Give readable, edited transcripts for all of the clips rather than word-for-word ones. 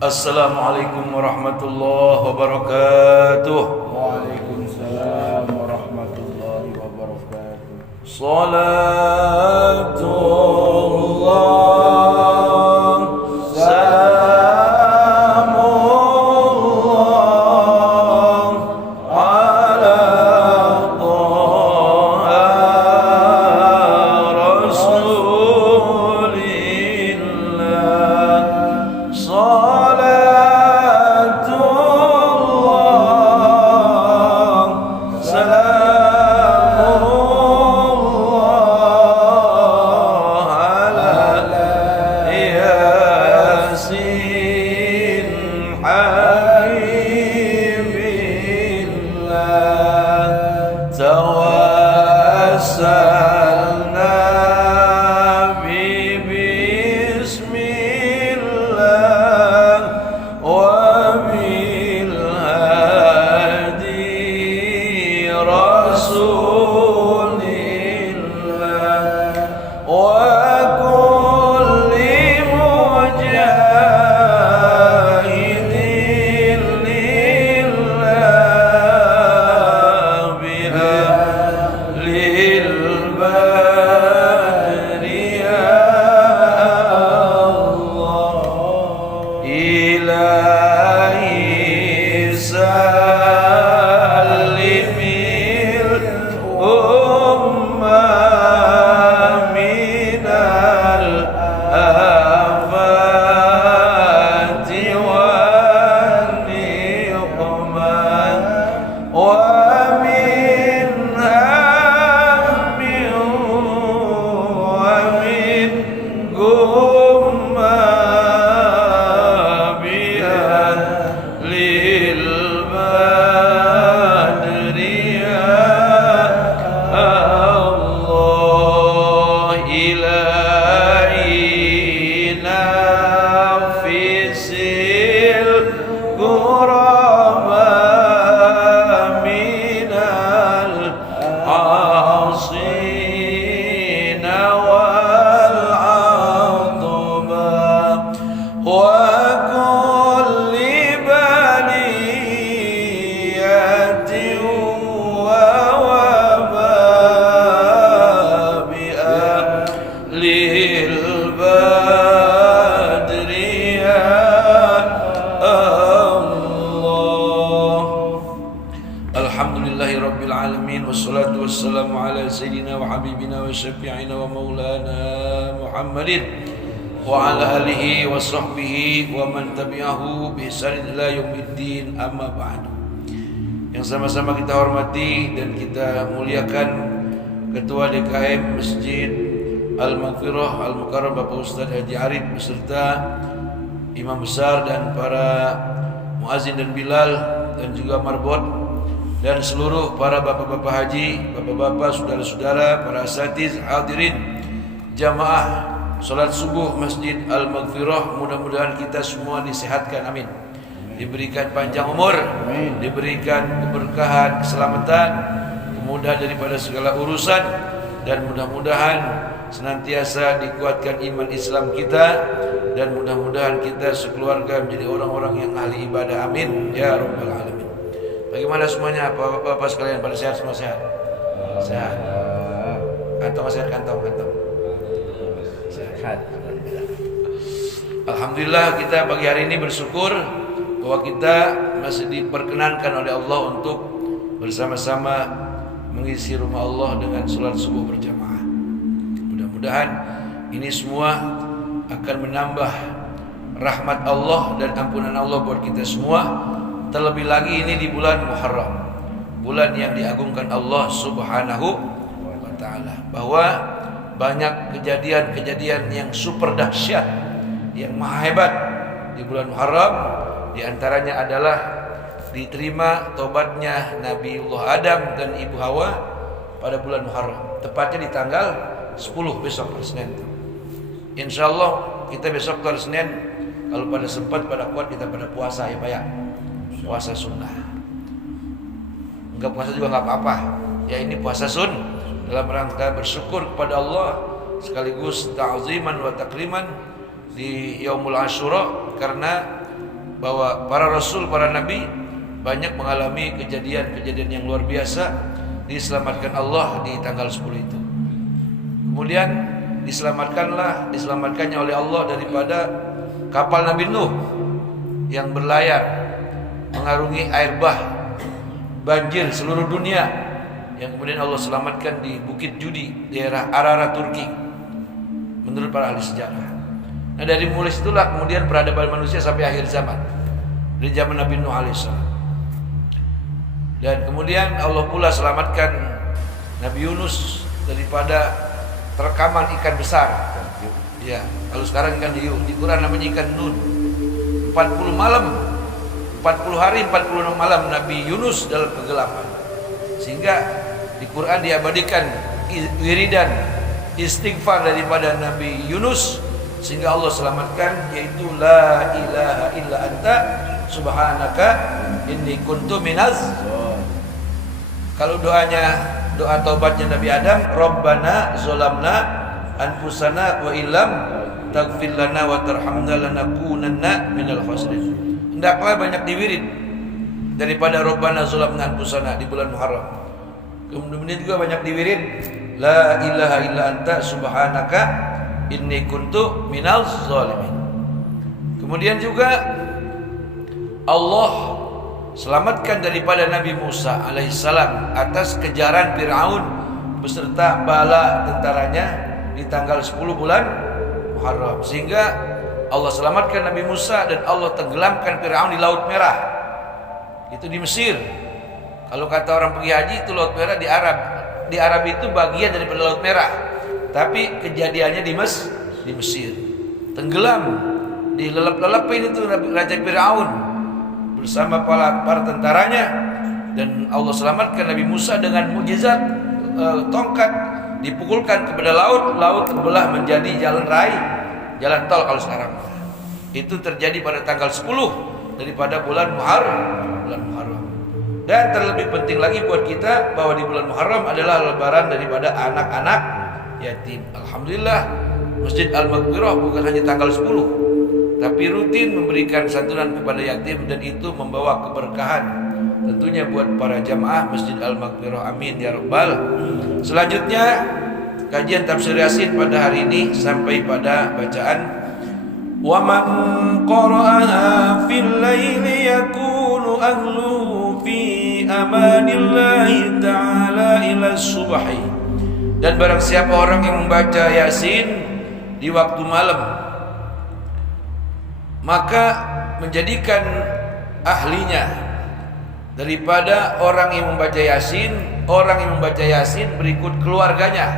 Assalamualaikum warahmatullahi wabarakatuh. Waalaikumsalam warahmatullahi wabarakatuh. Salatullah salamullah ala Taha Rasulillah. Wassalatu wassalamu ala sayyidina wa habibina wa syafi'ina wa maulana Muhammadin wa ala alihi wa sahbihi wa man tabi'ahu bi ihsan ila yaumiddin, amma ba'du. Yang sama-sama kita hormati dan kita muliakan Ketua DKM Masjid Al-Maghfirah Al-Mukarram Bapak Ustaz Haji Arif beserta imam besar dan para muazin dan bilal dan juga marbot dan seluruh para bapak-bapak haji, bapak-bapak, saudara-saudara, para asatiz, hadirin jamaah salat subuh Masjid Al-Maghfirah. Mudah-mudahan kita semua disehatkan, amin. Diberikan panjang umur, amin. Diberikan keberkahan, keselamatan, kemudahan daripada segala urusan, dan mudah-mudahan senantiasa dikuatkan iman Islam kita, dan mudah-mudahan kita sekeluarga menjadi orang-orang yang ahli ibadah, amin ya rabbal alamin. Bagaimana semuanya, bapak-bapak sekalian, pada sehat semua? Sehat? Sehat. Kantong sehat, kantong. Sehat. Alhamdulillah, kita pagi hari ini bersyukur bahwa kita masih diperkenankan oleh Allah untuk bersama-sama mengisi rumah Allah dengan sholat subuh berjamaah. Mudah-mudahan ini semua akan menambah rahmat Allah dan ampunan Allah buat kita semua. Terlebih lagi ini di bulan Muharram, bulan yang diagungkan Allah Subhanahu wa ta'ala, bahwa banyak kejadian-kejadian yang super dahsyat, yang maha hebat di bulan Muharram. Di antaranya adalah diterima tobatnya Nabiullah Adam dan Ibu Hawa pada bulan Muharram, tepatnya di tanggal 10 besok hari Senin. Insyaallah kita besok hari Senin, kalau pada sempat pada kuat kita pada puasa ya Pak ya. Puasa sunnah. Enggak puasa juga enggak apa-apa. Ya ini puasa dalam rangka bersyukur kepada Allah sekaligus ta'ziman wa takriman di Yaumul Asyura, karena bahwa para rasul, para nabi banyak mengalami kejadian-kejadian yang luar biasa, diselamatkan Allah di tanggal 10 itu. Kemudian diselamatkannya oleh Allah daripada kapal Nabi Nuh yang berlayar mengarungi air bah, banjir seluruh dunia, yang kemudian Allah selamatkan di Bukit Judi, daerah Ararat, Turki, menurut para ahli sejarah. Nah, dari mulai itulah kemudian peradaban manusia sampai akhir zaman, dari zaman Nabi Nuh alaihissalam. Dan kemudian Allah pula selamatkan Nabi Yunus daripada terkaman ikan besar. Ya, kalau sekarang ikan hiu, di Quran namanya ikan nun. 40 malam, 40 hari, 46 malam Nabi Yunus dalam kegelapan. Sehingga di Quran diabadikan wiridan istighfar daripada Nabi Yunus, sehingga Allah selamatkan, yaitu la ilaha illa anta subhanaka inni kuntu minaz. Kalau doa taubatnya Nabi Adam, Rabbana zolamna anfusana wa illam taghfir lana wa tarhamna lanakunanna minal khasirin. Hendaklah banyak diwirid daripada Rabbana zolamna anfusana di bulan Muharram. Kemudian juga banyak diwirid la ilaha illa anta subhanaka inni kuntu minal zalimin. Kemudian juga Allah selamatkan daripada Nabi Musa alaihissalam atas kejaran Fir'aun beserta bala tentaranya di tanggal 10 bulan Muharram, sehingga Allah selamatkan Nabi Musa dan Allah tenggelamkan Fir'aun di Laut Merah. Itu di Mesir. Kalau kata orang pergi haji, itu Laut Merah di Arab. Di Arab itu bagian daripada Laut Merah, tapi kejadiannya di Mesir. Tenggelam, dilelep-lelepin itu Raja Fir'aun bersama para tentaranya, dan Allah selamatkan Nabi Musa dengan mukjizat tongkat dipukulkan kepada laut terbelah menjadi jalan tol kalau sekarang. Itu terjadi pada tanggal 10 daripada bulan Muharram. Dan terlebih penting lagi buat kita bahwa di bulan Muharram adalah lebaran daripada anak-anak yatim. Alhamdulillah, Masjid Al-Maghfirah bukan hanya tanggal 10 tapi rutin memberikan santunan kepada yatim, dan itu membawa keberkahan tentunya buat para jamaah Masjid Al-Maghfirah. Amin ya rabbal. Selanjutnya kajian tafsir Yasin pada hari ini sampai pada bacaan wa man qara'aha fil laili yakunu ahluhu fi amanillahi ta'ala ila subhi. Dan barang siapa orang yang membaca Yasin di waktu malam, maka menjadikan ahlinya daripada orang yang membaca Yasin berikut keluarganya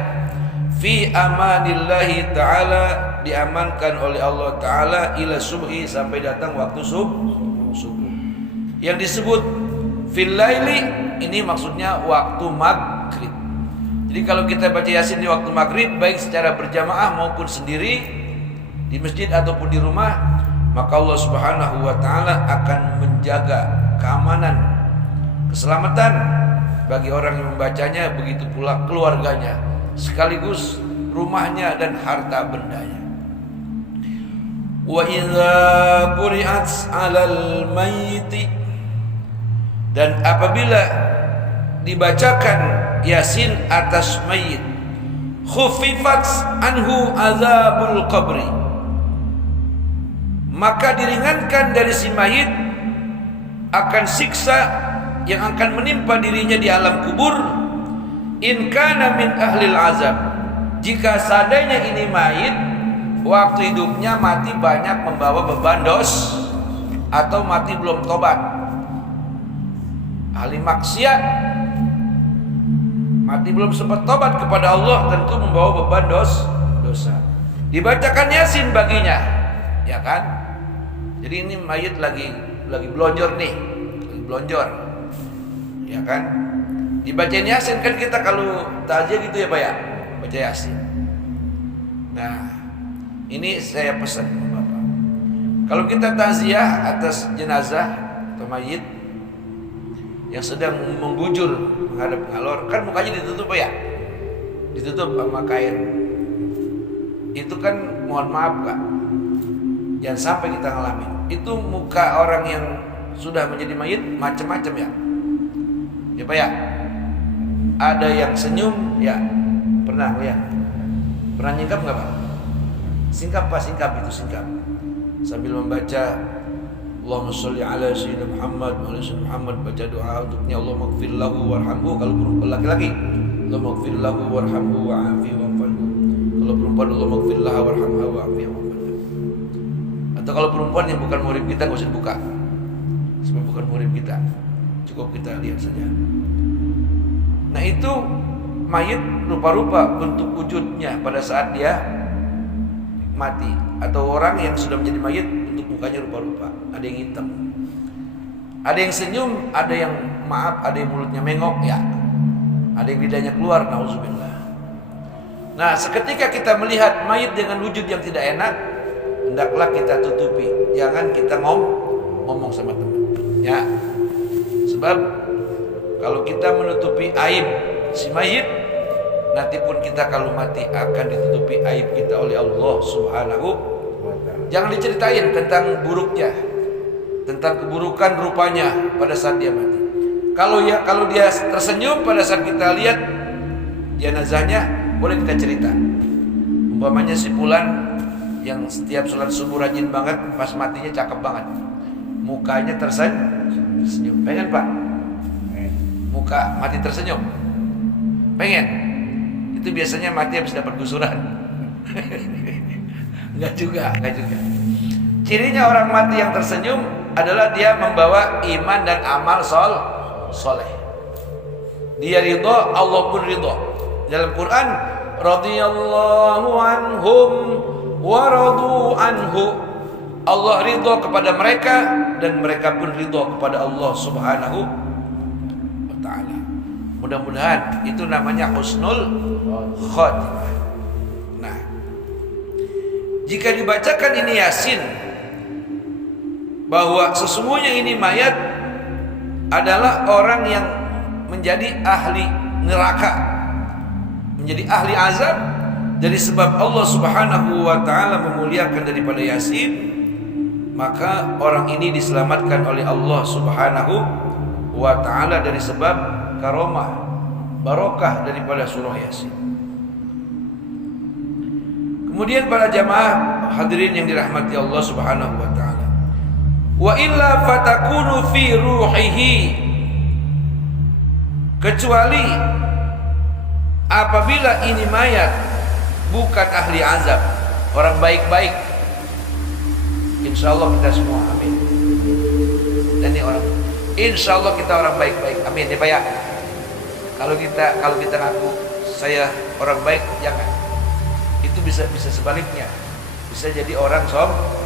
fi amanillahi ta'ala, diamankan oleh Allah ta'ala ila subhi, sampai datang waktu subuh. Yang disebut fil laili ini maksudnya waktu maghrib. Jadi kalau kita baca Yasin di waktu maghrib, baik secara berjamaah maupun sendiri di masjid ataupun di rumah, maka Allah Subhanahu wa taala akan menjaga keamanan, keselamatan bagi orang yang membacanya, begitu pula keluarganya, sekaligus rumahnya dan harta bendanya. Wa idza quri'at 'alal mayyiti, dan apabila dibacakan Yasin atas mayit, khuffifat anhu azabul qabri, maka diringankan dari si mayit akan siksa yang akan menimpa dirinya di alam kubur. In kana min ahlil azab, jika seandainya ini mayit waktu hidupnya mati banyak membawa beban dos atau mati belum tobat, ahli maksiat, mati belum sempat tobat kepada Allah, tentu membawa beban dosa. Dibacakan Yasin baginya, ya kan? Jadi ini mayit lagi blonjor nih, ya kan? Dibacain Yasin, kan kita kalau takziah gitu ya Pak ya, baca Yasin. Nah, ini saya pesan Bapak, kalau kita takziah atas jenazah atau mayit yang sedang membujur menghadap ngalor, kan mukanya ditutup Pak ya, ditutup sama kain. Itu kan mohon maaf Kak, Jangan sampai kita ngalamin. Itu muka orang yang sudah menjadi mayit macam-macam ya. Ya Pak ya. Ada yang senyum ya. Pernah lihat? Pernah nyingkap nggak Pak? Singkap Pak, singkap itu singkap. Sambil membaca Allahumma sholli ala sayyidina Muhammad wa ala sayyidina Muhammad, baca doa untuknya, Allahumma ighfir lahu warhamhu. Kalau perempuan laki-laki, Allahumma ighfir lahu warhamhu wa'afihi wa'fu. Kalau perempuan, Allahumma ighfir laha warhamha wa'afihi wa'fu. Atau kalau perempuan yang bukan murid kita nggak usah dibuka, sebab bukan murid kita, cukup kita lihat saja. Nah itu mayit rupa-rupa bentuk wujudnya pada saat dia mati, atau orang yang sudah menjadi mayit bentuk mukanya rupa-rupa. Ada yang hitam, ada yang senyum, ada yang maaf, ada yang mulutnya mengok ya, ada yang lidahnya keluar, nauzubillah. Nah seketika kita melihat mayit dengan wujud yang tidak enak, hendaklah kita tutupi, jangan kita ngomong sama teman ya. Sebab kalau kita menutupi aib si mayit, nanti pun kita kalau mati akan ditutupi aib kita oleh Allah Subhanahu wa ta'ala. Jangan diceritain tentang buruknya, tentang keburukan rupanya pada saat dia mati. Kalau dia tersenyum pada saat kita lihat jenazahnya, boleh kita cerita. Umpamanya si fulan yang setiap sholat subuh rajin banget, pas matinya cakep banget, mukanya tersenyum. Pengen Pak? Muka mati tersenyum? Pengen? Itu biasanya mati habis dapat gusuran. Enggak juga. Cirinya orang mati yang tersenyum adalah dia membawa iman dan amal soleh. Dia ridho, Allah pun ridho. Dalam Quran, radhiyallahu anhum wa radu anhu. Allah ridho kepada mereka dan mereka pun ridho kepada Allah Subhanahu wa ta'ala. Mudah-mudahan itu namanya husnul khotimah. Nah, jika dibacakan ini Yasin, bahwa sesungguhnya ini mayat adalah orang yang menjadi ahli neraka, menjadi ahli azab, dari sebab Allah Subhanahu wa ta'ala memuliakan daripada Yasin, maka orang ini diselamatkan oleh Allah Subhanahu wa ta'ala dari sebab karomah, barokah daripada surah Yasin. Kemudian para jamaah hadirin yang dirahmati Allah Subhanahu wa ta'ala, wa illa fatakunu fi ruhihi, kecuali apabila ini mayat bukan ahli azab, orang baik-baik, insya Allah kita semua amin. Dan ini orang, insya Allah kita orang baik-baik, amin ya Pak ya. Kalau kita ngaku saya orang baik, jangan. Itu bisa sebaliknya, bisa jadi orang sombong.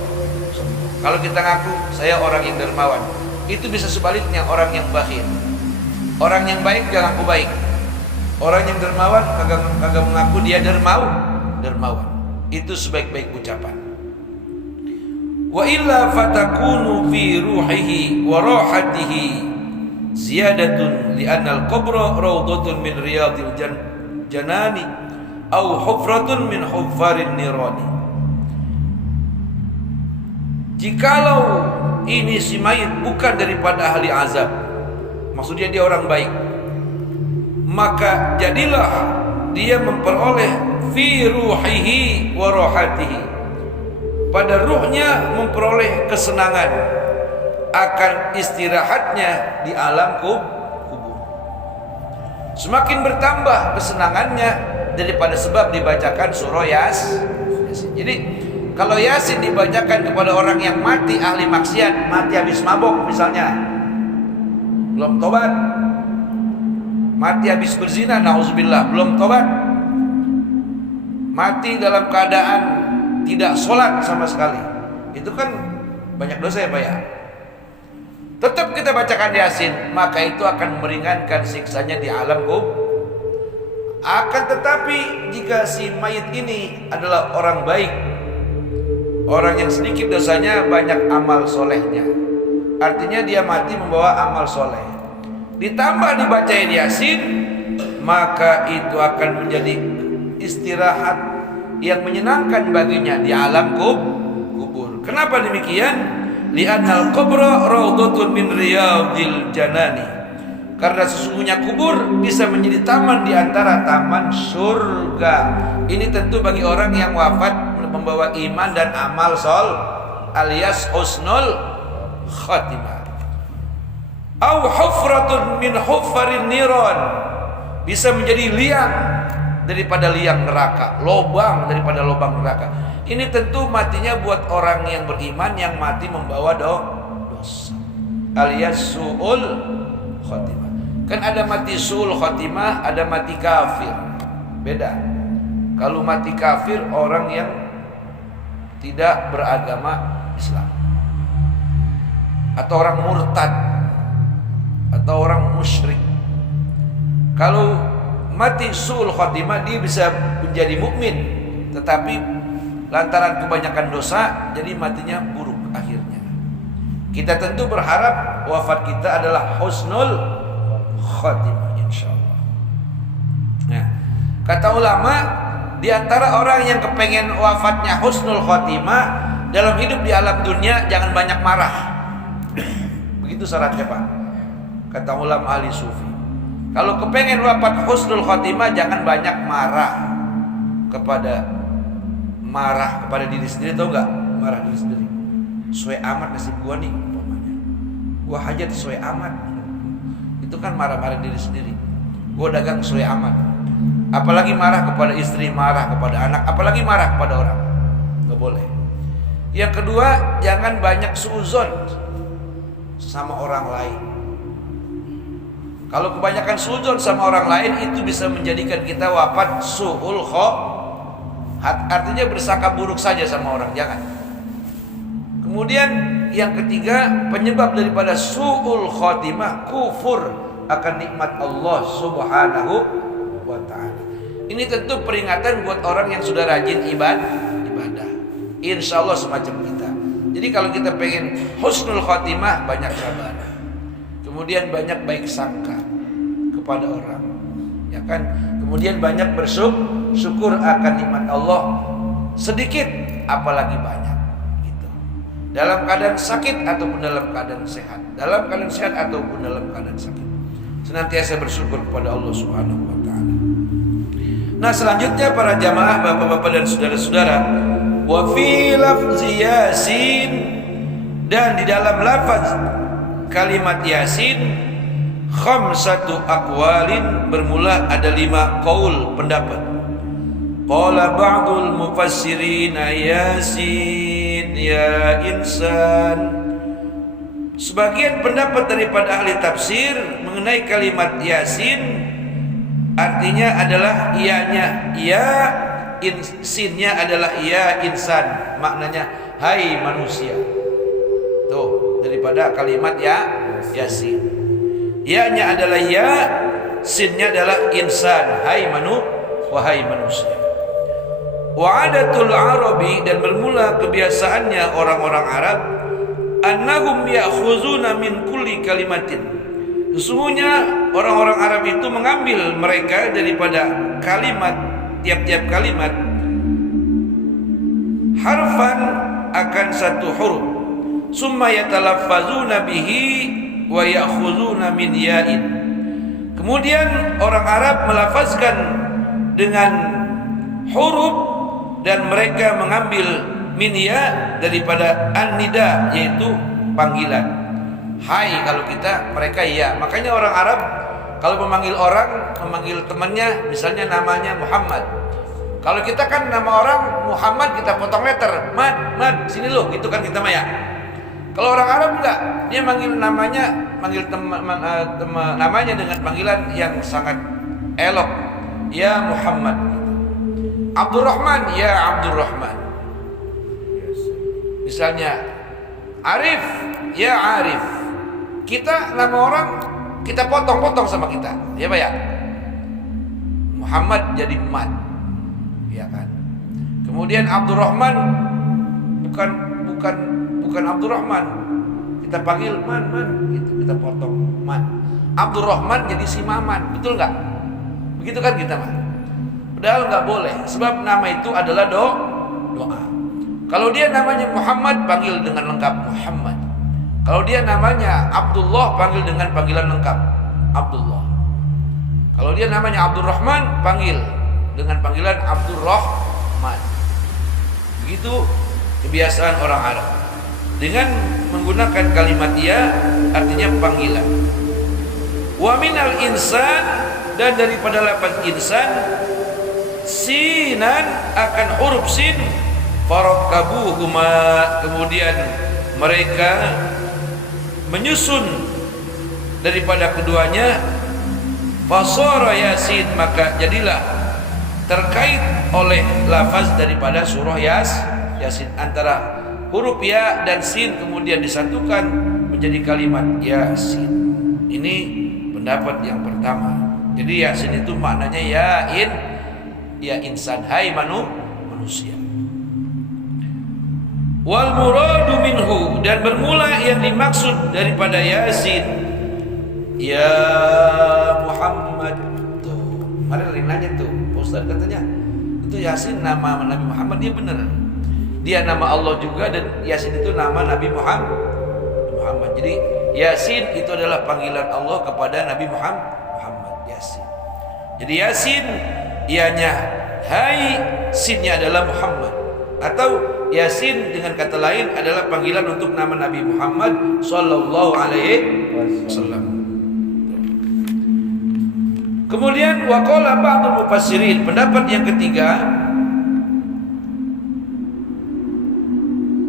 Kalau kita ngaku saya orang yang dermawan, itu bisa sebaliknya orang yang bakhil. Orang yang baik jangan ngaku baik. Orang yang dermawan kagak mengaku dia dermawan. Itu sebaik-baik ucapan. Wa illa fatakunu fi ruhihi wa rahatihi ziyadatun li'anna al-qabra rawdatun min riyadil janani au hufratun min huffarin nirani. Jikalau ini si mayit bukan daripada ahli azab, maksudnya dia orang baik, maka jadilah dia memperoleh fi ruhihi wa rohatihi, pada ruhnya memperoleh kesenangan akan istirahatnya di alam kubur. Semakin bertambah kesenangannya daripada sebab dibacakan surah Yasin. Jadi kalau Yasin dibacakan kepada orang yang mati ahli maksiat, mati habis mabok misalnya, belum tobat, mati habis berzina, nauzubillah, belum tobat, mati dalam keadaan tidak sholat sama sekali, itu kan banyak dosa ya Pak ya. Tetap kita bacakan Yasin, maka itu akan meringankan siksanya di alam kubur. Akan tetapi jika si mayit ini adalah orang baik, orang yang sedikit dosanya banyak amal solehnya, artinya dia mati membawa amal soleh, ditambah dibacain Yasin, maka itu akan menjadi istirahat yang menyenangkan baginya di alam kubur. Kenapa demikian? Li'annal qabra raudhatun min riyadil janani. Karena sesungguhnya kubur bisa menjadi taman di antara taman surga. Ini tentu bagi orang yang wafat membawa iman dan amal alias husnul khatimah. Au hufratun min huffarin niran. Bisa menjadi liang daripada liang neraka, lobang daripada lobang neraka. Ini tentu matinya buat orang yang beriman yang mati membawa dosa, alias su'ul khatimah. Kan ada mati su'ul khatimah, ada mati kafir. Beda. Kalau mati kafir orang yang tidak beragama Islam, atau orang murtad, atau orang musyrik. Kalau mati su'ul khatimah dia bisa menjadi mukmin, tetapi lantaran kebanyakan dosa jadi matinya buruk akhirnya. Kita tentu berharap wafat kita adalah husnul khatimah insyaallah. Nah, kata ulama, di antara orang yang kepengen wafatnya husnul khatimah dalam hidup di alam dunia jangan banyak marah. Begitu syaratnya, Pak. Kata ulama ahli sufi. Kalau kepengen wafat husnul khatimah jangan banyak marah kepada diri sendiri, tau gak? Marah diri sendiri. Sesuai amat nasib gua nih, umpamanya. Gua hajat sesuai amat. Itu kan marah-marah diri sendiri. Gua dagang sesuai amat. Apalagi marah kepada istri, marah kepada anak, apalagi marah kepada orang. Gak boleh. Yang kedua, jangan banyak suuzon sama orang lain. Kalau kebanyakan suuzon sama orang lain itu bisa menjadikan kita wafat su'ul khatimah. Artinya bersangka buruk saja sama orang, jangan. Kemudian yang ketiga, penyebab daripada su'ul khatimah kufur akan nikmat Allah Subhanahu wa ta'ala. Ini tentu peringatan buat orang yang sudah rajin ibadah. Insya Allah semacam kita. Jadi kalau kita pengen husnul khatimah, banyak sabar. Kemudian banyak baik sangka kepada orang, ya kan? Kemudian banyak bersyukur akan nikmat Allah, sedikit apalagi banyak, gitu. Dalam keadaan sakit ataupun dalam keadaan sehat, dalam keadaan sehat ataupun dalam keadaan sakit, senantiasa bersyukur kepada Allah Subhanahu wa ta'ala. Nah, selanjutnya para jamaah, bapak-bapak dan saudara-saudara, wa fi lafzi Yasin, dan di dalam lafaz kalimat Yasin, khamsatu aqwalin, bermula ada 5 qaul pendapat. Qala ba'dul mufassirin Yasin ya insan. Sebagian pendapat daripada ahli tafsir mengenai kalimat Yasin artinya adalah ianya ya, sinnya adalah ya insan, maknanya hai manusia. Tuh, daripada kalimat ya Yasin. Ya-nya adalah ya, sinnya adalah insan, wahai manusia. Wa adatul Arabi, dan bermula kebiasaannya orang-orang Arab, annahum ya'khuzuna min kulli kalimatin. Sesungguhnya orang-orang Arab itu mengambil mereka daripada kalimat, tiap-tiap kalimat harfan akan satu huruf. Summa yatalaffazuna bihi wa ya'khuzuna min ya'in. Kemudian orang Arab melafazkan dengan huruf dan mereka mengambil min ya daripada an-nida, yaitu panggilan. Hai kalau kita, mereka ya. Makanya orang Arab kalau memanggil orang, memanggil temannya, misalnya namanya Muhammad. Kalau kita kan nama orang Muhammad kita potong letter, Mad, sini lo, gitu kan kita mah ya. Kalau orang Arab enggak, dia manggil namanya, namanya dengan panggilan yang sangat elok. Ya Muhammad. Abdurrahman, ya Abdurrahman. Misalnya Arif, ya Arif. Kita nama orang kita potong-potong sama kita, ya Pak ya. Muhammad jadi Mat, ya kan. Kemudian Abdurrahman bukan Abdurrahman, kita panggil Man, gitu, kita potong Man. Abdurrahman jadi si Maman, betul nggak? Begitu kan kita mah. Padahal nggak boleh, sebab nama itu adalah doa. Kalau dia namanya Muhammad, panggil dengan lengkap Muhammad. Kalau dia namanya Abdullah, panggil dengan panggilan lengkap Abdullah. Kalau dia namanya Abdurrahman, panggil dengan panggilan Abdurrahman. Begitu kebiasaan orang Arab. Dengan menggunakan kalimat ya, artinya panggilan. Wa minal insan, dan daripada lafaz insan, sinan akan huruf sin, farakabuhuma, kemudian mereka menyusun daripada keduanya, fasara yasin, maka jadilah terkait oleh lafaz daripada surah yasin, antara huruf ya dan sin kemudian disatukan menjadi kalimat yasin. Ini pendapat yang pertama. Jadi yasin itu maknanya ya insan, hai manusia. Wal muradu minhu, dan bermula yang dimaksud daripada yasin, ya Muhammad. Tuh, kemarin nanya tuh, Ustaz katanya itu yasin nama Nabi Muhammad. Dia benar, dia nama Allah juga, dan yasin itu nama Nabi Muhammad. Jadi yasin itu adalah panggilan Allah kepada Nabi Muhammad, yasin. Jadi yasin ianya hai, sinnya adalah Muhammad. Atau yasin dengan kata lain adalah panggilan untuk nama Nabi Muhammad sallallahu alaihi wasallam. Kemudian waqala ba'dul mufassirin, pendapat yang ketiga,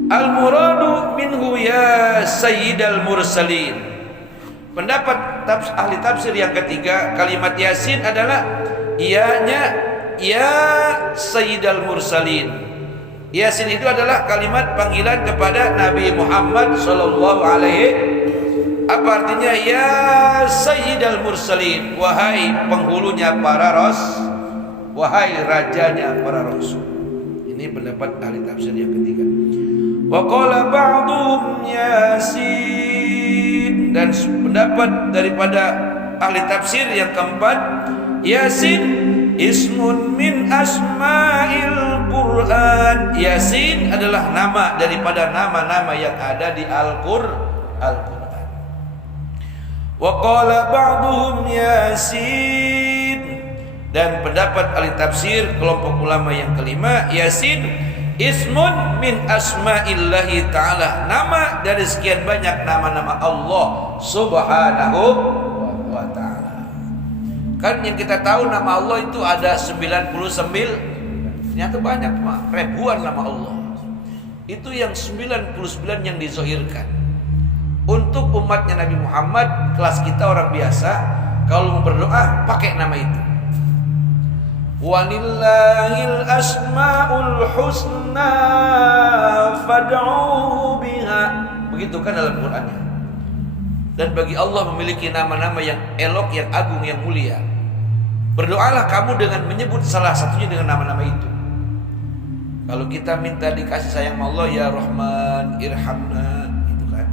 al-muradu minhu ya sayyidal mursalin. Pendapat ahli tafsir yang ketiga, kalimat yasin adalah ianya ya sayyidal mursalin. Yasin itu adalah kalimat panggilan kepada Nabi Muhammad sallallahu alaihi. Apa artinya ya sayyidal mursalin? Wahai penghulunya para rasul, wahai rajanya para rasul. Ini pendapat ahli tafsir yang ketiga. Wa qala ba'dhum yasin, dan pendapat daripada ahli tafsir yang keempat, yasin ismun min asma'il Quran. Yasin adalah nama daripada nama-nama yang ada di Al-Quran. Wa qala ba'dhum yasin, dan pendapat ahli tafsir kelompok ulama yang kelima, yasin ismun min asma'illahi ta'ala, nama dari sekian banyak nama-nama Allah subhanahu wa ta'ala. Kan yang kita tahu nama Allah itu ada 99, ternyata banyak, ribuan nama Allah. Itu yang 99 yang dizohirkan. Untuk umatnya Nabi Muhammad, kelas kita orang biasa, kalau mau berdoa pakai nama itu. Walillahil asmaul husna fad'uhu biha. Begitu kan dalam Qur'annya. Dan bagi Allah memiliki nama-nama yang elok, yang agung, yang mulia. Berdoalah kamu dengan menyebut salah satunya dengan nama-nama itu. Kalau kita minta dikasih sayang Allah, ya Rahman irhamna, gitu kan.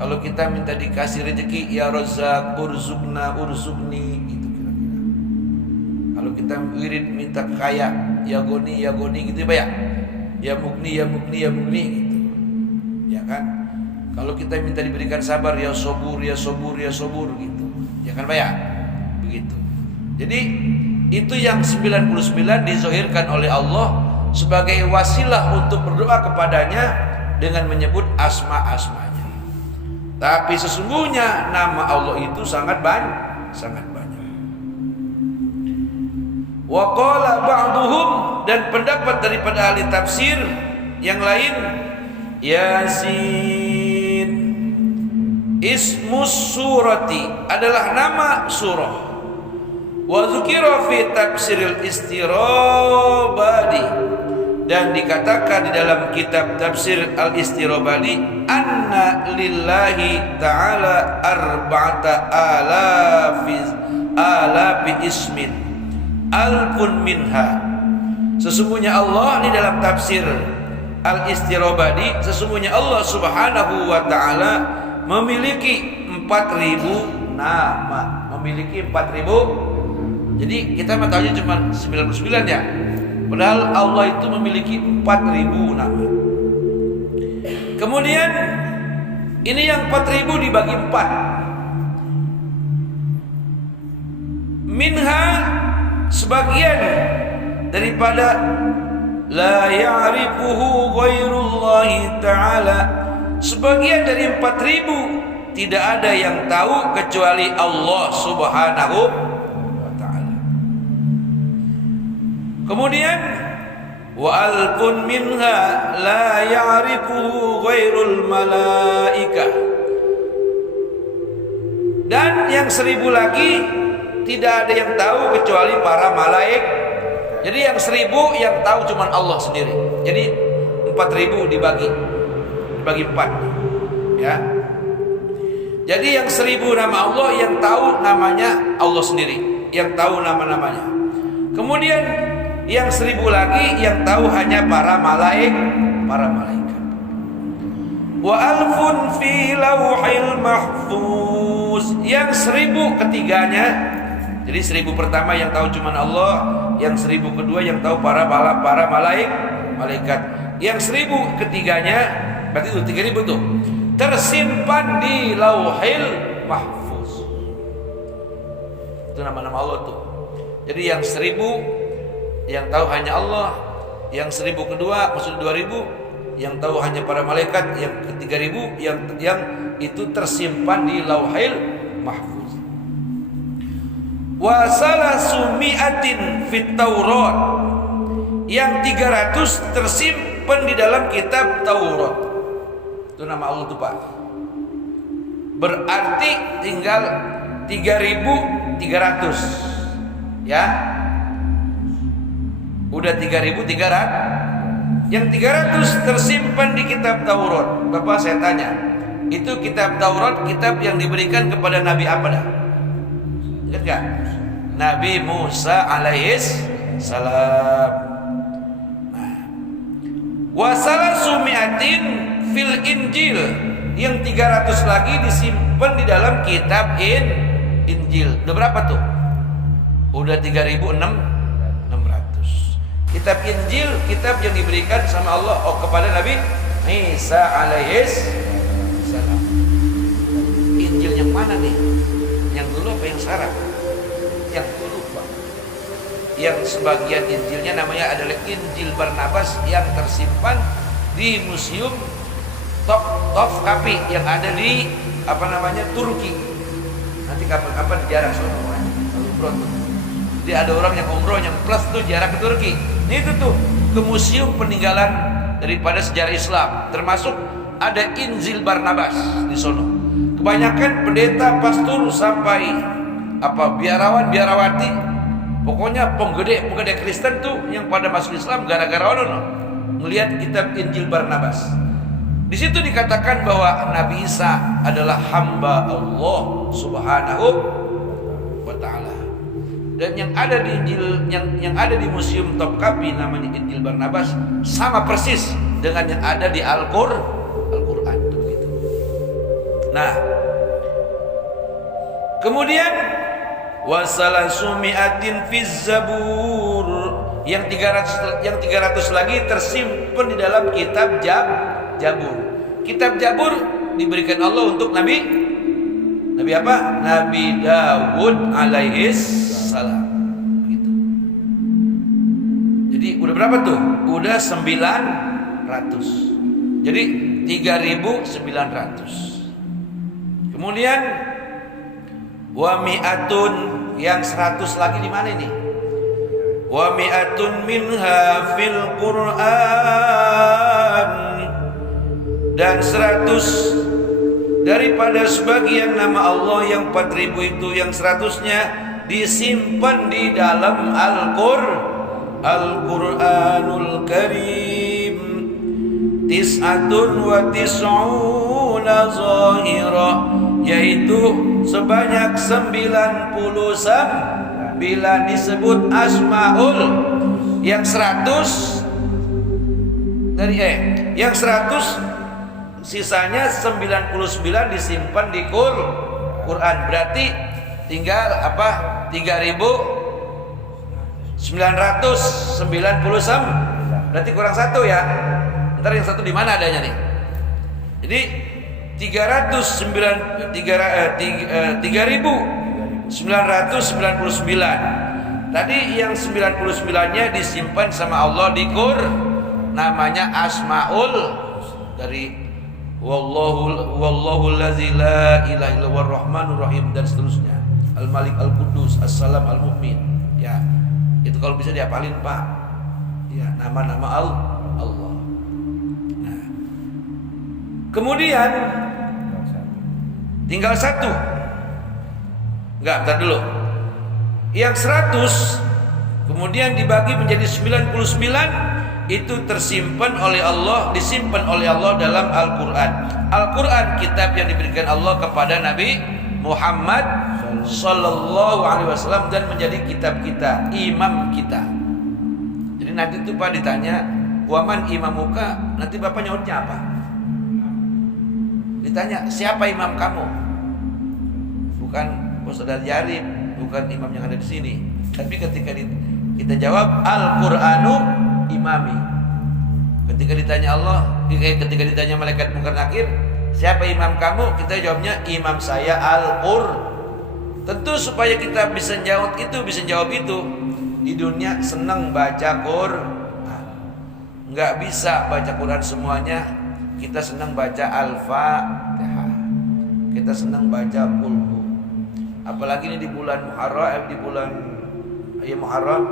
Kalau kita minta dikasih rezeki, ya Razzaq urzuqna urzuqni, gitu kira-kira. Kalau kita wirid minta kaya, ya Goni gitu ya, ya Mugni gitu. Ya kan? Kalau kita minta diberikan sabar, ya Sobur gitu. Ya kan Pak ya? Begitu. Jadi itu yang 99 dizohirkan oleh Allah sebagai wasilah untuk berdoa kepadanya dengan menyebut asma-asmanya. Tapi sesungguhnya nama Allah itu sangat banyak. Wa qala ba'duhum, dan pendapat daripada ahli tafsir yang lain, Yasin ismus surati adalah nama surah. Wa dzukira fi tafsiril istirabadi, dan dikatakan di dalam kitab tafsir al-istirabadi, anna lillahi ta'ala arba'ata alafi ismin alfun minha. Sesungguhnya Allah di dalam tafsir al-istirabadi, sesungguhnya Allah subhanahu wa ta'ala memiliki 4.000 nama. Memiliki 4.000. Jadi kita tahunya cuma 99 ya. Padahal Allah itu memiliki 4.000 nama. Kemudian ini yang 4.000 dibagi 4. Minha, sebagian daripada la ya'rifuhu ghairullahi ta'ala, sebagian dari 4.000 tidak ada yang tahu kecuali Allah Subhanahu wa ta'ala. Kemudian wa alfun minha la ya'rifuhu ghairul malaikah, dan yang 1.000 lagi tidak ada yang tahu kecuali para malaikat. Jadi yang 1.000 yang tahu cuma Allah sendiri. Jadi 4.000 dibagi 4, ya. Jadi yang 1.000 nama Allah, yang tahu namanya Allah sendiri, yang tahu nama-namanya. Kemudian yang 1.000 lagi yang tahu hanya para malaikat. Wa alfun fi lauhil mahfuz, yang 1.000 ketiganya. Jadi 1.000 pertama yang tahu cuma Allah, yang 1.000 kedua yang tahu para malaikat, yang 1.000 ketiganya, berarti itu 3.000 tuh tersimpan di lauhil mahfuz. Itu nama-nama Allah tuh. Jadi yang 1.000 yang tahu hanya Allah, yang 1.000 kedua maksudnya 2.000 yang tahu hanya para malaikat, yang ke-3.000 yang itu tersimpan di lauhil mahfuz. Wa salasu mi'atin fit Taurat, yang 300 tersimpan di dalam kitab Taurat. Itu nama Allah tuh Pak. Berarti tinggal 3.300, ya. Udah 3.300. Yang 300 tersimpan di kitab Taurat. Bapak saya tanya, itu kitab Taurat kitab yang diberikan kepada Nabi apa dah? Ingat gak? Nabi Musa alaihis salam. Wa salasu mi'atin fil Injil, yang 300 lagi disimpan di dalam kitab Injil. Udah berapa tuh? Udah 3.600. Kitab Injil, kitab yang diberikan sama Allah kepada Nabi Isa alaihis salam. Injil yang mana nih? Yang dulu apa yang sekarang? Yang dulu Pak. Yang sebagian Injilnya namanya adalah Injil Barnabas, yang tersimpan di Museum Topkapi yang ada di Turki. Nanti kapan-kapan dijarah soalnya umroh tuh. Jadi ada orang yang umroh yang plus tuh jarah ke Turki. Ini itu tuh ke museum peninggalan daripada sejarah Islam, termasuk ada Injil Barnabas di sono. Kebanyakan pendeta, pastor sampai biarawati, pokoknya penggede Kristen tuh yang pada masuk Islam gara-gara melihat kitab Injil Barnabas. Di situ dikatakan bahwa Nabi Isa adalah hamba Allah Subhanahu wa ta'ala. Dan yang ada di Injil yang ada di Museum Topkapi namanya Injil Barnabas sama persis dengan yang ada di Al-Qur'an tuh gitu. Nah, kemudian wasalasu mi'atin fiz Zabur, yang 300 lagi tersimpan di dalam kitab Jabur. Kitab Jabur diberikan Allah untuk Nabi apa? Nabi Dawud alaihis salam. Begitu. Jadi udah berapa tuh? Udah 900. Jadi 3.900. Kemudian wa mi'atun, yang 100 lagi di mana ini? Wa mi'atun minha fil Qur'an, dan 100 daripada sebagian nama Allah yang 4.000 itu, yang 100-nya disimpan di dalam Al-Qur'anul Karim. Tis'atun wa tis'una zahirah, yaitu sebanyak 99 disebut Asmaul. Yang 100 yang 100 sisanya 99 disimpan di Quran. Berarti tinggal 3.900 990 berarti kurang satu ya. Ntar yang satu di mana adanya nih? Jadi 3.999. Tadi yang 99-nya disimpan sama Allah di namanya Asmaul dari wallahu allazi la ilaha illa huwar rahmanur rahim dan seterusnya. Al-Malik Al-Qudus, As-Salam Al-Mu'min. Ya. Itu kalau bisa dihafalin, Pak. Ya, nama-nama Allah. Nah. Kemudian tinggal satu. Enggak, bentar dulu. Yang 100 kemudian dibagi menjadi 99 itu tersimpan oleh Allah, disimpan oleh Allah dalam Al-Qur'an. Al-Qur'an kitab yang diberikan Allah kepada Nabi Muhammad sallallahu alaihi wasallam dan menjadi kitab kita, imam kita. Jadi nanti itu Pak ditanya, "Waman imamuka?" Nanti Bapak nyautnya apa? Ditanya, "Siapa imam kamu?" Bukan Ustaz Jarib, bukan imam yang ada di sini. Tapi ketika kita jawab Al-Qur'anu imami. Ketika ditanya Allah, ketika ditanya malaikat Munkar Nakir, "Siapa imam kamu?" Kita jawabnya, "Imam saya Al-Qur'an." Tentu supaya kita bisa jawab itu di dunia senang baca Quran. Nggak bisa baca Quran semuanya. Kita senang baca Al-Fatihah. Kita senang baca Qul Hu. Apalagi ini di bulan Muharram, Muharram.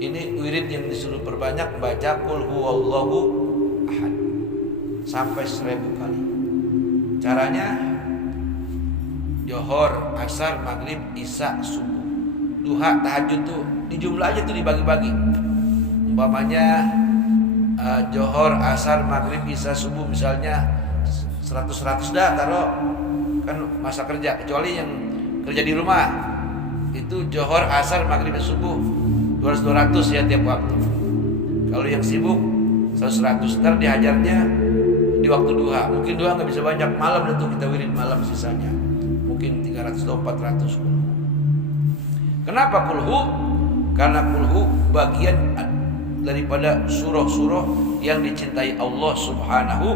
Ini wirid yang disuruh perbanyak baca Qul Huwallahu Ahad sampai 1000 kali. Caranya Johor, Asar, Maghrib, Isya, Subuh, Duha, Tahajud tuh dijumlah aja tuh dibagi-bagi. Umpamanya Johor, Asar, Maghrib, Isya, Subuh misalnya 100 dah taruh, kan masa kerja, kecuali yang kerja di rumah itu Johor, Asar, Maghrib, Subuh 200 ya tiap waktu. Kalau yang sibuk 100, ntar dihajarnya di waktu duha. Mungkin duha nggak bisa banyak, malam itu kita wirid malam sisanya. Mungkin 300 atau 400 kulhu. Kenapa kulhu? Karena kulhu bagian daripada surah-surah yang dicintai Allah Subhanahu,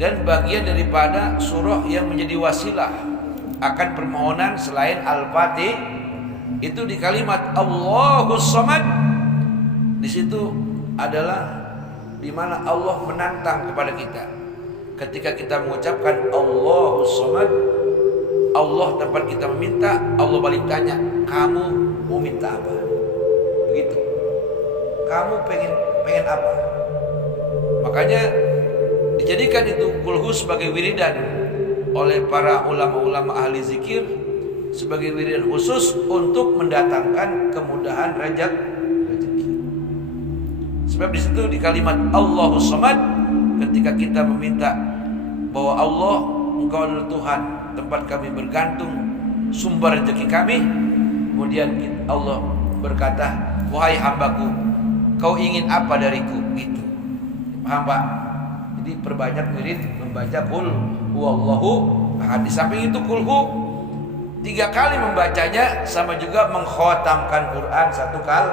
dan bagian daripada surah yang menjadi wasilah akan permohonan selain Al-Fatih. Itu di kalimat Allahus Samad. Di situ adalah di mana Allah menantang kepada kita. Ketika kita mengucapkan Allahus Samad, Allah tempat kita meminta, Allah balik tanya, "Kamu mau minta apa?" Begitu. Kamu pengen apa? Makanya dijadikan itu kulhu sebagai wiridan oleh para ulama-ulama ahli zikir, sebagai wiridan khusus untuk mendatangkan kemudahan rezeki. Sebab di situ di kalimat Allahus Samad, ketika kita meminta bahwa Allah, Engkau adalah Tuhan, tempat kami bergantung, sumber rezeki kami. Kemudian Allah berkata, "Wahai hambaku, kau ingin apa dariku?" Gitu. Paham Pak? Jadi perbanyak wirid membaca Qul Huwallahu Ahad. Di samping itu Qul Hu 3 kali membacanya sama juga mengkhatamkan Quran 1 kali.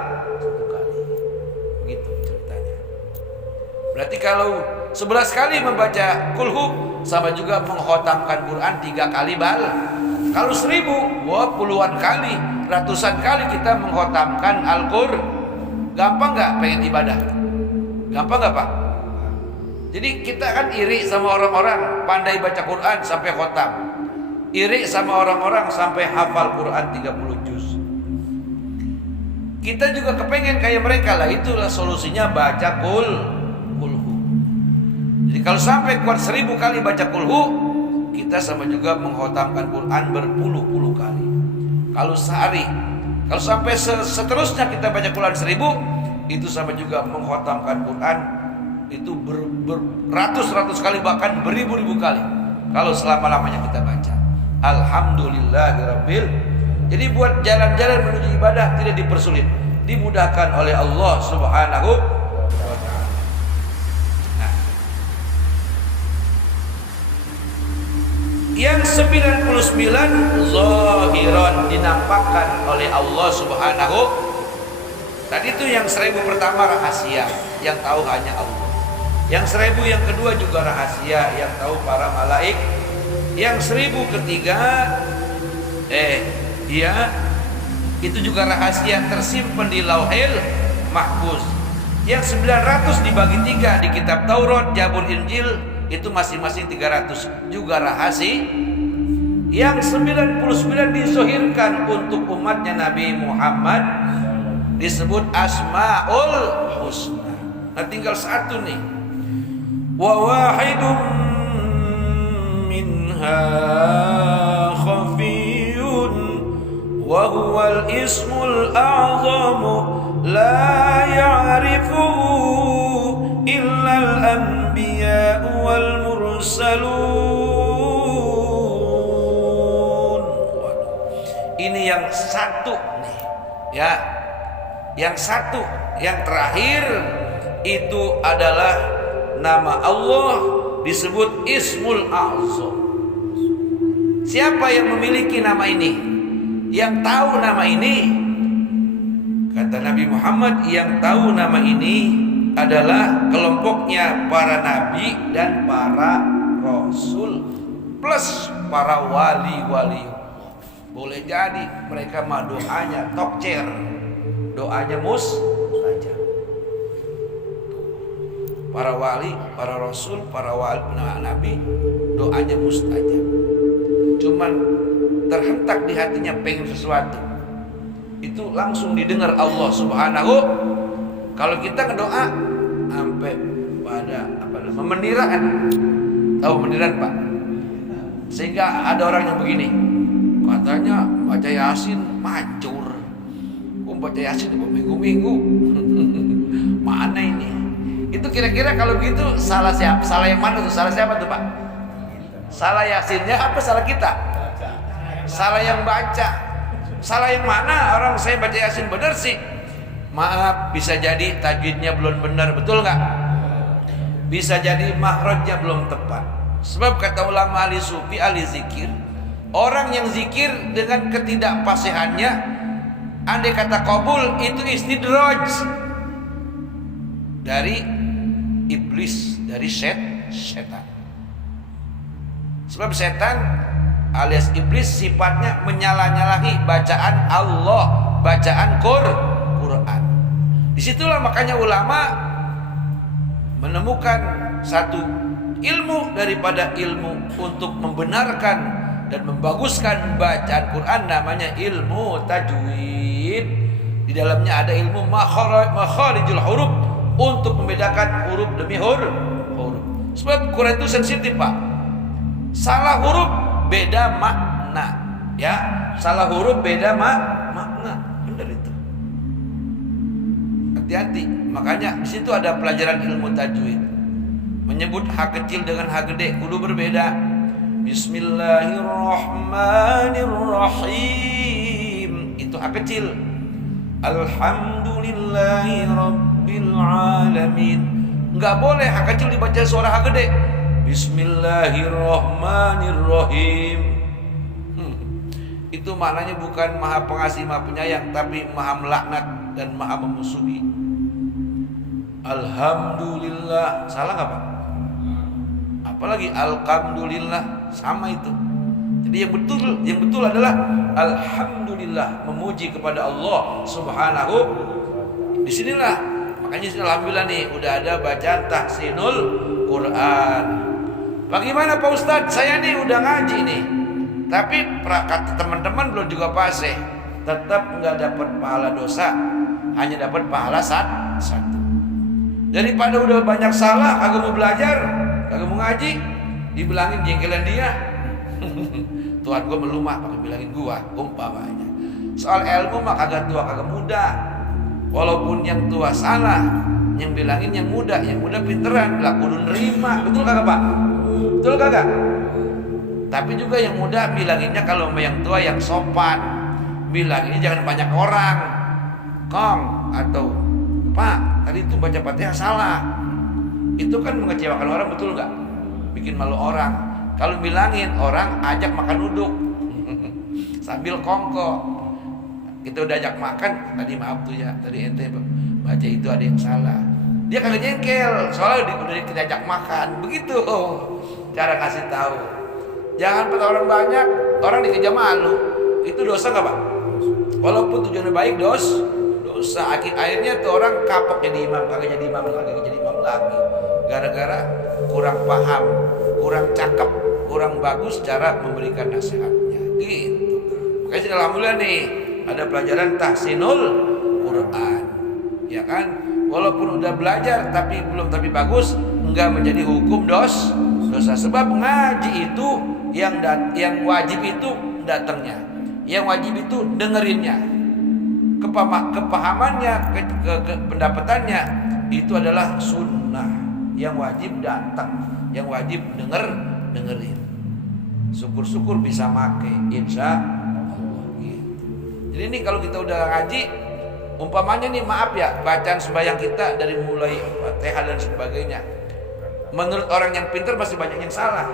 Begitu ceritanya. Berarti kalau 11 kali membaca Qul Hu sama juga mengkhatamkan Quran 3 kali Kalau 1000, wah puluhan kali, ratusan kali kita mengkhatamkan Al-Qur'an. Gampang nggak pengen ibadah? Gampang nggak Pak? Jadi kita kan iri sama orang-orang pandai baca Quran sampai khatam. Iri sama orang-orang sampai hafal Quran 30 juz. Kita juga kepengen kayak mereka lah. Itulah solusinya baca Qul Hu. Jadi kalau sampai kuat 1000 kali baca Qul Hu, kita sama juga mengkhatamkan Quran berpuluh-puluh kali. Kalau sehari, kalau sampai seterusnya kita baca Quran 1000, itu sama juga mengkhatamkan Quran itu beratus-ratus kali, bahkan beribu-ribu kali. Kalau selama-lamanya kita baca. Alhamdulillahirabbil. Jadi buat jalan-jalan menuju ibadah tidak dipersulit, dimudahkan oleh Allah Subhanahu wa taala. Nah, yang 99 zahiran dinampakkan oleh Allah Subhanahu Tadi itu yang 1000 pertama rahasia, yang tahu hanya Allah. Yang 1000 yang kedua juga rahasia, yang tahu para malaik. Yang 1000 ketiga itu juga rahasia tersimpan di Lauhil Mahfuz. Yang 900 dibagi 3 di kitab Taurat, Zabur, Injil, itu masing-masing 300 juga rahasia. Yang 99 dizohirkan untuk umatnya Nabi Muhammad, disebut Asmaul Husna. Nah tinggal satu nih, wa wahidum minha khafiyun wa huwal ismul a'zamu la ya'rifuhu illa al-anbiya wal mursalun. Ini yang satu nih ya. Yang satu, yang terakhir itu adalah nama Allah, disebut Ismul A'zam. Siapa yang memiliki nama ini? Yang tahu nama ini? Kata Nabi Muhammad, yang tahu nama ini adalah kelompoknya para nabi dan para rasul plus para wali-wali. Boleh jadi mereka mah doanya tokcer, doanya mustajab. Para wali, para rasul, para wali, nabi, doanya mustajab. Cuman terhentak di hatinya pengen sesuatu, itu langsung didengar Allah Subhanahu. Kalau kita ngedoa sampai pada memeniraan, tahu memeniraan Pak? Sehingga ada orang yang begini, katanya baca Yasin mancur. Baca Yasin minggu-minggu. Mana ini? Itu kira-kira kalau gitu salah siapa? Salah yang mana tuh? Salah siapa tuh Pak? Salah Yasinnya apa salah kita? Salah yang baca. Salah yang mana? Orang saya baca Yasin benar sih. Maaf, bisa jadi tajwidnya belum benar, betul nggak? Bisa jadi makhrajnya belum tepat. Sebab kata ulama ahli sufi, ahli zikir, orang yang zikir dengan ketidakfasihannya, andai kata qabul, itu istidraj dari iblis, dari setan. Sebab setan alias iblis sifatnya menyalah-nyalahi bacaan Allah, bacaan Quran. Disitulah makanya ulama menemukan satu ilmu daripada ilmu untuk membenarkan dan membaguskan bacaan Quran, namanya ilmu tajwid. Di dalamnya ada ilmu makharijul huruf, untuk membedakan huruf demi huruf. Sebab Quran itu sensitif Pak. Salah huruf beda makna, ya. Salah huruf beda makna. Benar itu. Hati-hati. Makanya di situ ada pelajaran ilmu tajwid. Menyebut H kecil dengan H gede kudu berbeda. Bismillahirrahmanirrahim, itu H kecil. Alhamdulillahi rabbil alamin. Enggak boleh H kecil dibaca suara H gede. Bismillahirrahmanirrahim. Itu maknanya bukan maha pengasih, maha penyayang, tapi maha melaknat dan maha memusuhi. Alhamdulillah, salah nggak Pak? Apalagi alhamdulillah, sama itu. Jadi yang betul adalah alhamdulillah, memuji kepada Allah Subhanahu. Disinilah makanya alhamdulillah nih udah ada bacaan tahsinul Quran. Bagaimana Pak Ustadz? Saya nih udah ngaji nih, tapi kata teman-teman belum juga fase, tetap nggak dapat pahala dosa, hanya dapat pahala satu. Daripada udah banyak salah, kagak mau belajar, kagak mau ngaji, dibilangin jengkelan dia. Tuhan gua melumah pakai bilangin gua, umpamanya. Soal ilmu mah kagak tua kagak muda. Walaupun yang tua salah, yang bilangin yang muda pinteran, lah kudu nerima. Betul kagak Pak? Betul kagak? Tapi juga yang muda bilanginnya kalau sama yang tua yang sopan, bilanginnya jangan banyak orang. Kong atau Pak, tadi itu baca Fatihah salah. Itu kan mengecewakan orang, betul nggak? Bikin malu orang. Kalau bilangin orang, ajak makan duduk sambil kongko. Kita udah ajak makan, tadi maaf tuh ya, tadi ente baca itu ada yang salah. Dia kagak jengkel, soalnya udah kita ajak makan. Begitu cara kasih tahu. Jangan pada orang banyak, orang dikejar malu. Itu dosa nggak Pak? Walaupun tujuannya baik, dosa. Akhirnya tuh orang kapok jadi imam, kagak jadi imam lagi. Gara-gara kurang paham, kurang cakep, kurang bagus cara memberikan nasihatnya. Gitu. Makanya alhamdulillah nih ada pelajaran tahsinul Quran, ya kan? Walaupun udah belajar tapi bagus, enggak menjadi hukum dosa. Sebab ngaji itu yang wajib itu datangnya, yang wajib itu dengerinnya, kepahamannya, pendapatannya itu adalah sunnah. Yang wajib datang, yang wajib dengerin. Syukur-syukur bisa make, insya Allah gitu. Jadi ini kalau kita udah ngaji, umpamanya nih maaf ya, bacaan sembahyang kita dari mulai Fatihah dan sebagainya, menurut orang yang pintar masih banyak yang salah.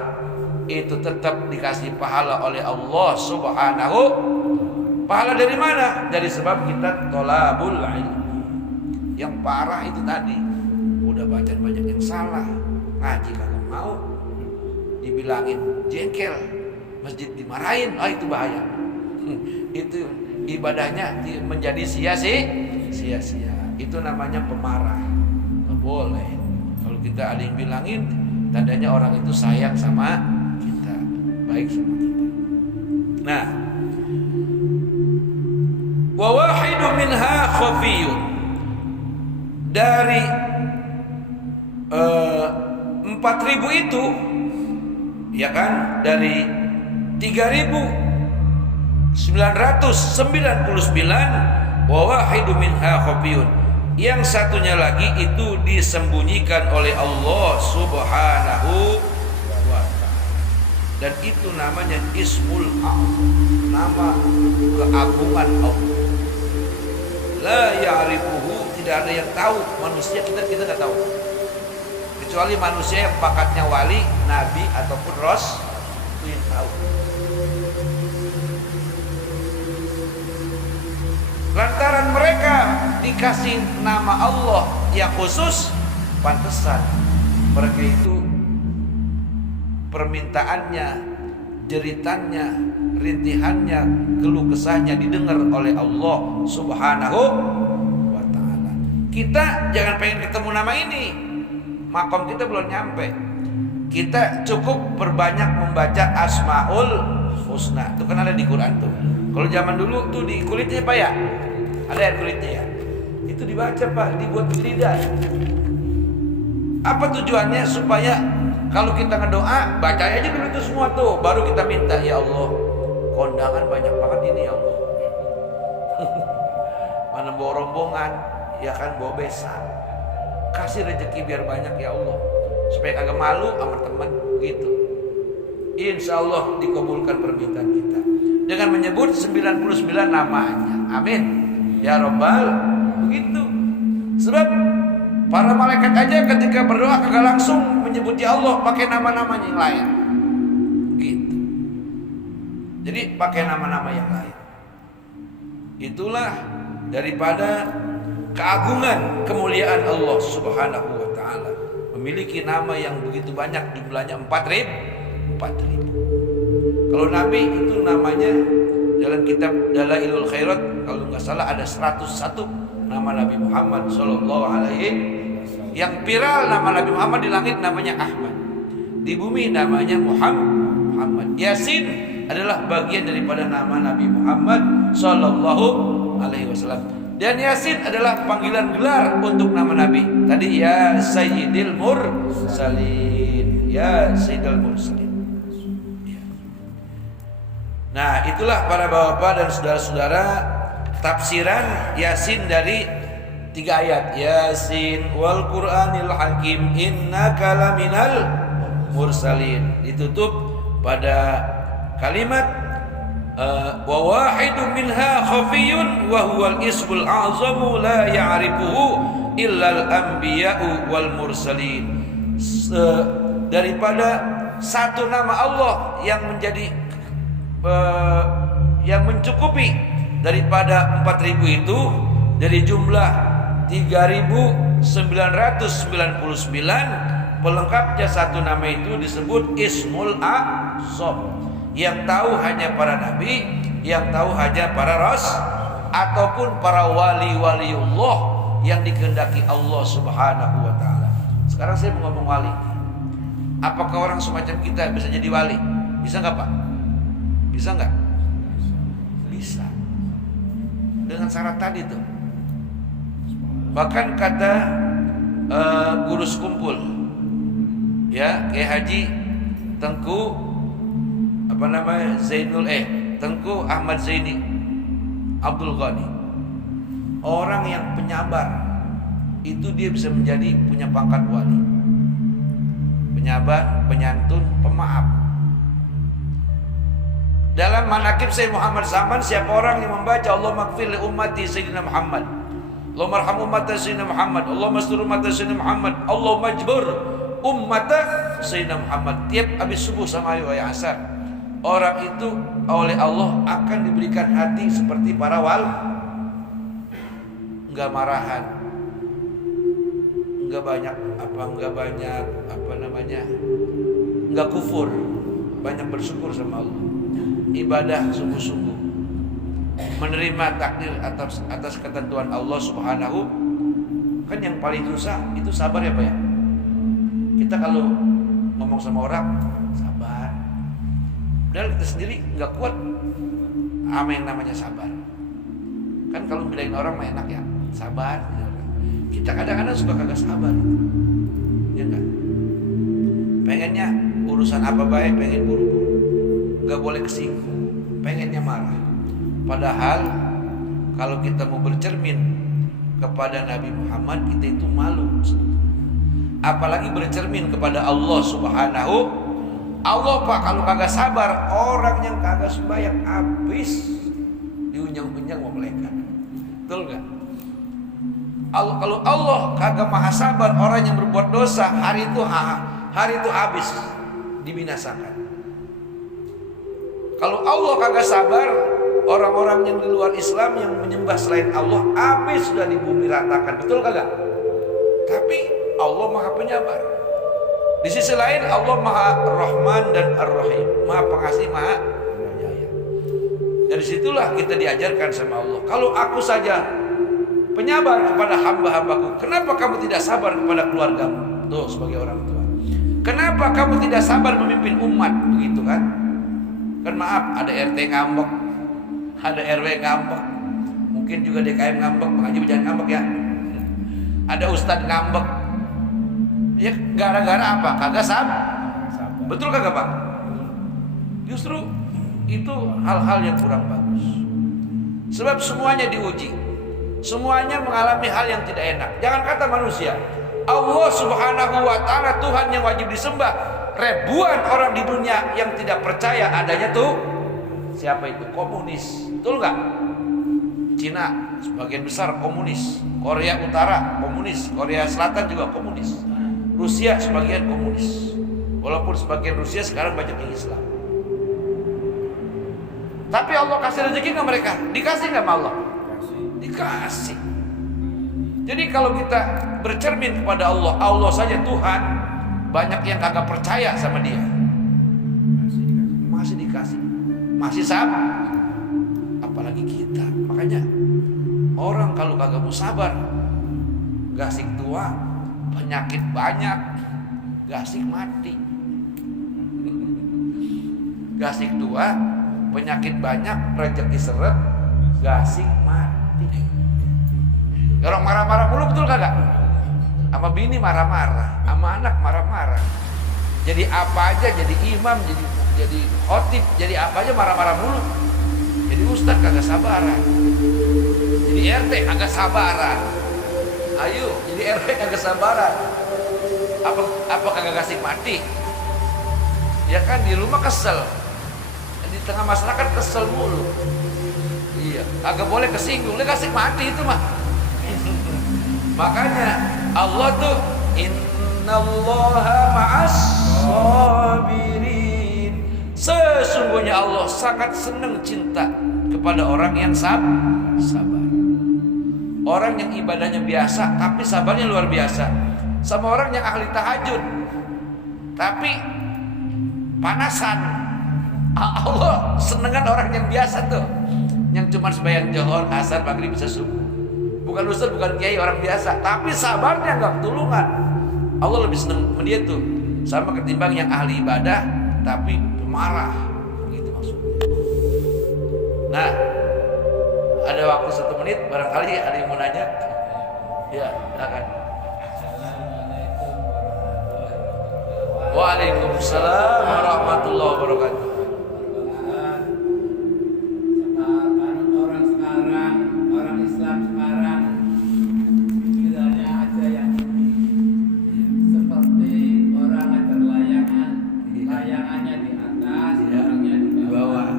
Itu tetap dikasih pahala oleh Allah Subhanahu. Pahala dari mana? Dari sebab kita tolabul ilmi. Yang parah itu tadi, udah bacaan banyak yang salah, ngaji kagak mau, dibilangin jengkel, masjid dimarahin, itu bahaya. Itu ibadahnya menjadi sia-sia. Itu namanya pemarah. Nggak boleh. Kalau kita ada yang bilangin, tandanya orang itu sayang sama kita, baik sama kita. Nah, wa wahidu minha khafiyun. Dari 4.000 itu, ya kan, dari 3.999 wa wahidu minha khafiyun. Yang satunya lagi itu disembunyikan oleh Allah Subhanahu wa ta'ala. Dan itu namanya Ismul A'zam, nama keagungan Allah. La ya'rifuhu, tidak ada yang tahu. Manusia kita nggak tahu. Kecuali manusia yang bakatnya wali, nabi ataupun rasul, itu yang tahu. Lantaran mereka dikasih nama Allah yang khusus, pantesan mereka itu permintaannya, jeritannya, rintihannya, keluh kesahnya didengar oleh Allah Subhanahu wa ta'ala. Kita jangan pengen ketemu nama ini, makom kita belum nyampe. Kita cukup perbanyak membaca Asmaul Husna. Itu kan ada di Quran tuh. Kalau zaman dulu tuh di kulitnya Pak ya, ada yang kulitnya ya, itu dibaca Pak, dibuat di lidah. Apa tujuannya? Supaya kalau kita ngedoa, baca aja dulu itu semua tuh, baru kita minta, ya Allah, kondangan banyak banget ini ya Allah. Mana bawa rombongan, ya kan, bawa besan. Kasih rezeki biar banyak ya Allah, supaya kagak malu sama teman gitu. Insya Allah dikabulkan permintaan kita dengan menyebut 99 namanya. Amin ya Rabbal. Begitu. Sebab para malaikat aja ketika berdoa kagak langsung menyebut ya Allah, pakai nama-namanya yang lain. Gitu. Jadi pakai nama-nama yang lain. Itulah daripada keagungan, kemuliaan Allah Subhanahu wa ta'ala, memiliki nama yang begitu banyak, jumlahnya 4.000. Kalau Nabi itu namanya dalam kitab Dalailul Khairat, kalau nggak salah ada 101 nama Nabi Muhammad Sallallahu Alaihi. Yang viral nama Nabi Muhammad di langit namanya Ahmad, di bumi namanya Muhammad. Yasin adalah bagian daripada nama Nabi Muhammad Sallallahu Alaihi Wasallam. Dan Yasin adalah panggilan gelar untuk nama Nabi. Tadi ya Sayyidil Mursalin, ya Sayyidil Mursalin. Nah, itulah para bapak dan saudara-saudara tafsiran Yasin dari 3 ayat. Yasin wal Qur'anil Hakim innaka laminal mursalin. Ditutup pada kalimat wa wahidun minha khafiyun wa huwal ismul a'zamu la ya'rifuhu illal anbiya'u wal mursalin. Daripada satu nama Allah yang menjadi yang mencukupi daripada 4.000 itu, dari jumlah 3.999, pelengkapnya satu nama itu disebut Ismul A'zam. Yang tahu hanya para nabi, yang tahu hanya para rasul, ataupun para wali-waliullah yang dikehendaki Allah Subhanahu wa taala. Sekarang saya mau ngomong wali. Apakah orang semacam kita bisa jadi wali? Bisa nggak Pak? Bisa nggak? Bisa. Dengan syarat tadi tuh. Bahkan kata guru sekumpul, ya, Kiai Haji Tengku Tengku Ahmad Zaini Abdul Ghani, orang yang penyabar itu dia bisa menjadi punya pangkat wali. Penyabar, penyantun, pemaaf. Dalam manaqib Sayyid Muhammad zaman, siapa orang yang membaca Allahumma ighfir li ummati Sayyidina Muhammad, Allahumma arham ummata Sayyidina Muhammad, Allahumma astur ummata Sayyidina Muhammad, Allahumma ajbur ummata Sayyidina Muhammad, tiap habis subuh sama ayu asar, orang itu oleh Allah akan diberikan hati seperti para wali. Enggak marahan, enggak banyak enggak kufur, banyak bersyukur sama Allah, ibadah sungguh-sungguh, menerima takdir atas ketentuan Allah Subhanahu. Kan yang paling susah itu sabar ya Pak ya. Kita kalau ngomong sama orang sabar, padahal kita sendiri nggak kuat sama yang namanya sabar. Kan kalau bilangin orang mah enak ya, sabar. Kita kadang-kadang suka kagak sabar, ya enggak? Pengennya urusan apa baik, pengen buru-buru, nggak boleh kesinggung, pengennya marah. Padahal kalau kita mau bercermin kepada Nabi Muhammad, kita itu malu. Apalagi bercermin kepada Allah Subhanahu. Allah Pak, kalau kagak sabar, orang yang kagak sembahyang habis diunyang-unyang mau malaikat. Betul nggak? Kalau Allah kagak maha sabar, orang yang berbuat dosa hari itu habis dibinasakan. Kalau Allah kagak sabar, orang-orang yang di luar Islam yang menyembah selain Allah habis sudah di bumi ratakan. Betul kagak? Tapi Allah maha penyabar. Di sisi lain Allah maha Rahman dan Ar-Rahim, maha pengasih, maha penyayang. Dari situlah kita diajarkan sama Allah, kalau aku saja penyabar kepada hamba-hambaku, kenapa kamu tidak sabar kepada keluargamu? Tuh, sebagai orang tua, kenapa kamu tidak sabar memimpin umat? Begitu kan? Kan maaf, ada RT ngambek, ada RW ngambek, mungkin juga DKM ngambek, makanya jangan ngambek ya. Ada Ustadz ngambek, ya gara-gara apa? Kagak sabar. Betul kagak Pak? Justru itu hal-hal yang kurang bagus. Sebab semuanya diuji, semuanya mengalami hal yang tidak enak. Jangan kata manusia, Allah Subhanahu wa taala Tuhan yang wajib disembah. Ribuan orang di dunia yang tidak percaya adanya tuh siapa itu? Komunis. Betul nggak? Cina sebagian besar komunis, Korea Utara komunis, Korea Selatan juga komunis, Rusia sebagian komunis. Walaupun sebagian Rusia sekarang banyak yang Islam. Tapi Allah kasih rezeki nggak mereka? Dikasih nggak sama Allah? Dikasih. Jadi kalau kita bercermin kepada Allah, Allah saja Tuhan, banyak yang kagak percaya sama Dia. Masih dikasih, masih sama. Apalagi kita. Makanya orang kalau kagak mau sabar, gak asik tua, penyakit banyak, gak asik mati. Gak asik tua, penyakit banyak, rezeki seret, gak asik mati. Orang marah-marah mulu, betul kagak? Sama bini marah-marah, sama anak marah-marah. Jadi apa aja, jadi imam, jadi khotib, jadi apa aja marah-marah mulu. Jadi ustadz kagak sabaran, jadi RT kagak sabaran. Ayo, jadi RT kagak sabaran. Apa kagak kasih mati? Ya kan di rumah kesel, di tengah masyarakat kesel mulu. Iya, kagak boleh kesinggung, dia kasih mati itu mah. Makanya Allah tuh innallaha ma'as sabirin. Sesungguhnya Allah sangat senang cinta kepada orang yang sabar. Orang yang ibadahnya biasa tapi sabarnya luar biasa, sama orang yang ahli tahajud tapi panasan. Allah senengan orang yang biasa tuh, yang cuma sembahyang johor, asar, maghrib, bisa subuh. Bukan ustaz, bukan kiai, orang biasa tapi sabarnya nggak ketulungan. Allah lebih seneng sama dia tuh, sama ketimbang yang ahli ibadah tapi pemarah. Gitu maksudnya. Nah, ada waktu 1 menit, barangkali ada yang mau nanya. Ya, silakan. Waalaikumsalam warahmatullahi wabarakatuh. Orang sekarang, orang Islam sekarang, kiranya aja yang seperti orang ajar layangan, layangannya di atas, orangnya di bawah.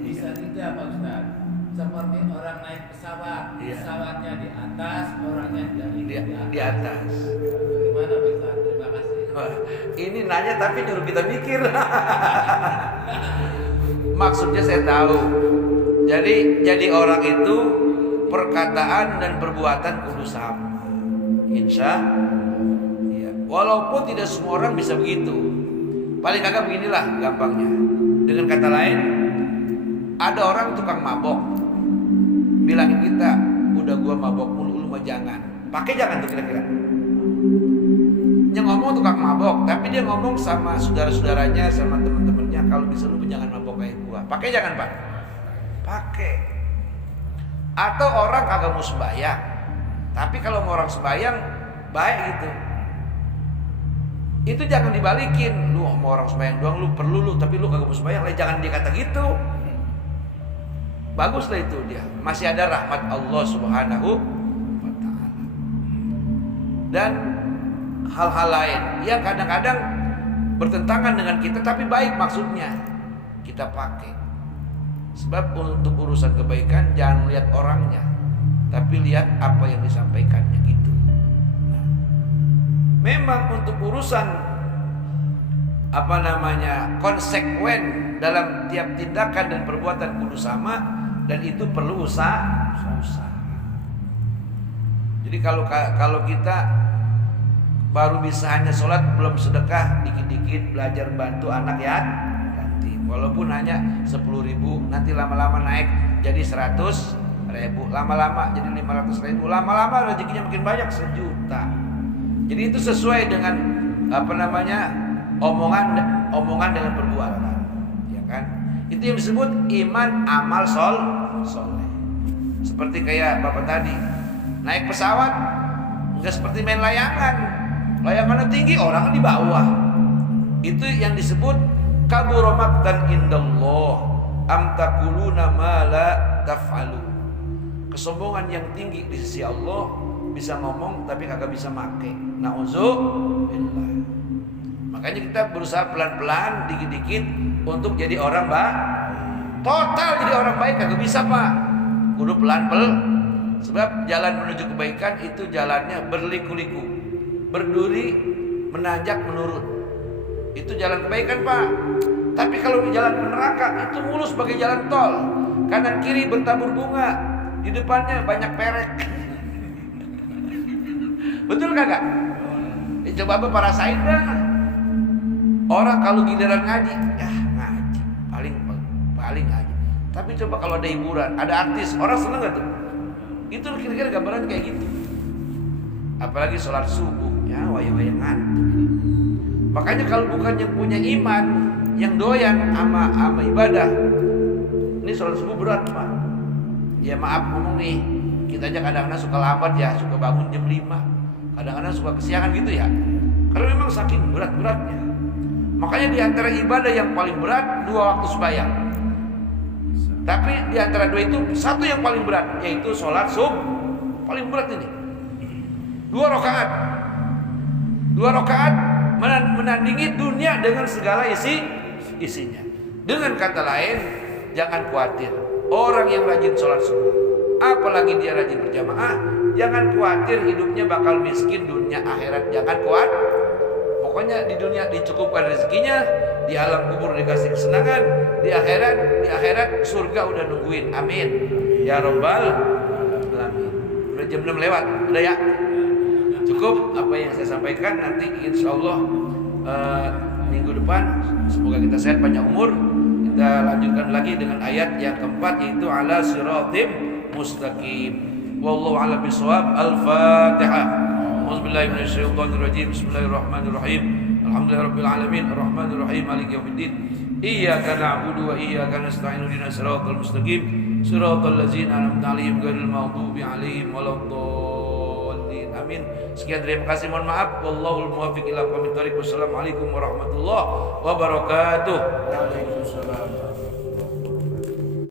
Bisa tidak Pak Ustaz? Seperti orang naik pesawat, pesawatnya di atas, orangnya di atas. Bagaimana Pak Ustaz? Terima kasih. Ini nanya tapi nyuruh kita mikir. Maksudnya saya tahu. Jadi orang itu perkataan dan perbuatan kudu sama. Insya ya. Walaupun tidak semua orang bisa begitu. Paling kagak beginilah gampangnya. Dengan kata lain, ada orang tukang mabok, bilangin kita, udah gua mabok mulu, lu mah jangan. Pakai jangan tuh kira-kira. Yang ngomong tukang mabok, tapi dia ngomong sama saudara-saudaranya, sama teman-temannya, kalau bisa lu jangan mabok kayak gua. Pakai jangan Pak? Pakai. Atau orang kagak mau sembahyang, tapi kalau mau orang sembahyang baik gitu. Itu jangan dibalikin. Lu mau orang sembahyang doang, lu perlu lu, tapi lu kagak mau sembahyang, jangan dikata gitu. Baguslah itu dia. Masih ada rahmat Allah Subhanahu wa taala. Dan hal-hal lain yang kadang-kadang bertentangan dengan kita tapi baik maksudnya, kita pakai. Sebab untuk urusan kebaikan jangan lihat orangnya, tapi lihat apa yang disampaikannya gitu. Nah, memang untuk urusan konsekuen dalam tiap tindakan dan perbuatan kudu sama, dan itu perlu usaha. Jadi kalau kita baru bisa hanya sholat, belum sedekah, dikit-dikit belajar bantu anak yatim, walaupun hanya 10.000, nanti lama-lama naik jadi 100.000, lama-lama jadi 500.000, lama-lama rezekinya makin banyak 1 juta. Jadi itu sesuai dengan omongan dengan perbuatan, ya kan? Itu yang disebut iman amal soleh. Seperti kayak bapak tadi naik pesawat, nggak seperti main layangan. Layangannya tinggi, orang di bawah. Itu yang disebut kabura maqtan indallah am taquluna ma la taf'alu. Kesombongan yang tinggi di sisi Allah, bisa ngomong tapi kagak bisa make. Nauzubillah. Makanya kita berusaha pelan-pelan, dikit-dikit untuk jadi orang baik. Total jadi orang baik kagak bisa Pak. Kudu pelan-pelan. Sebab jalan menuju kebaikan itu jalannya berliku-liku, berduri, menanjak, menurun. Itu jalan kebaikan Pak. Tapi kalau di jalan neraka itu mulus sebagai jalan tol. Kanan kiri bertabur bunga, di depannya banyak perek. Betul kagak? Coba Bapak rasain dah. Orang kalau giliran ngaji, ya ngaji, paling ngaji. Tapi coba kalau ada hiburan, ada artis, orang seneng gak tuh? Itu kira-kira gambaran kayak gitu. Apalagi sholat subuh, ya wayang-wayang ngantuk. Makanya kalau bukan yang punya iman, yang doyan sama ibadah, ini sholat subuh berat Pak. Ya maaf ngomong nih, kita aja kadang-kadang suka lambat ya, suka bangun jam 5, kadang-kadang suka kesiangan gitu ya. Karena memang saking berat-beratnya. Makanya di antara ibadah yang paling berat 2 waktu sembahyang. Tapi di antara 2 itu 1 yang paling berat, yaitu sholat subuh. Paling berat ini 2 rakaat. 2 rakaat menandingi dunia dengan segala isinya. Dengan kata lain, jangan khawatir. Orang yang rajin sholat subuh, apalagi dia rajin berjamaah, jangan khawatir hidupnya bakal miskin dunia akhirat. Jangan khawatir. Pokoknya di dunia dicukupkan rezekinya, di alam kubur dikasih kesenangan, di akhirat surga udah nungguin. Amin ya rabbal alamin. Udah jam 6 lewat, udah ya. Cukup apa yang saya sampaikan. Nanti insyaallah minggu depan semoga kita sehat panjang umur. Kita lanjutkan lagi dengan ayat yang keempat, yaitu ala siratim mustaqim. Wallahu a'lam bishawab. Al-Fatihah. Auzubillahi minasyaitonirrajim. Bismillahirrahmanirrahim. Alhamdulillahirabbil alamin arrahmanir rahim maliki yaumiddin. Iyyaka na'budu wa iyyaka nasta'in ihdinas siratal mustaqim siratal ladzina an'amta 'alaihim ghairil maghdubi 'alaihim waladdallin. Amin. Sekian, terima kasih, mohon maaf. Wallahul muwaffiq ila aqwamit thoriq. Wassalamualaikum warahmatullahi wabarakatuh. Waalaikumsalam.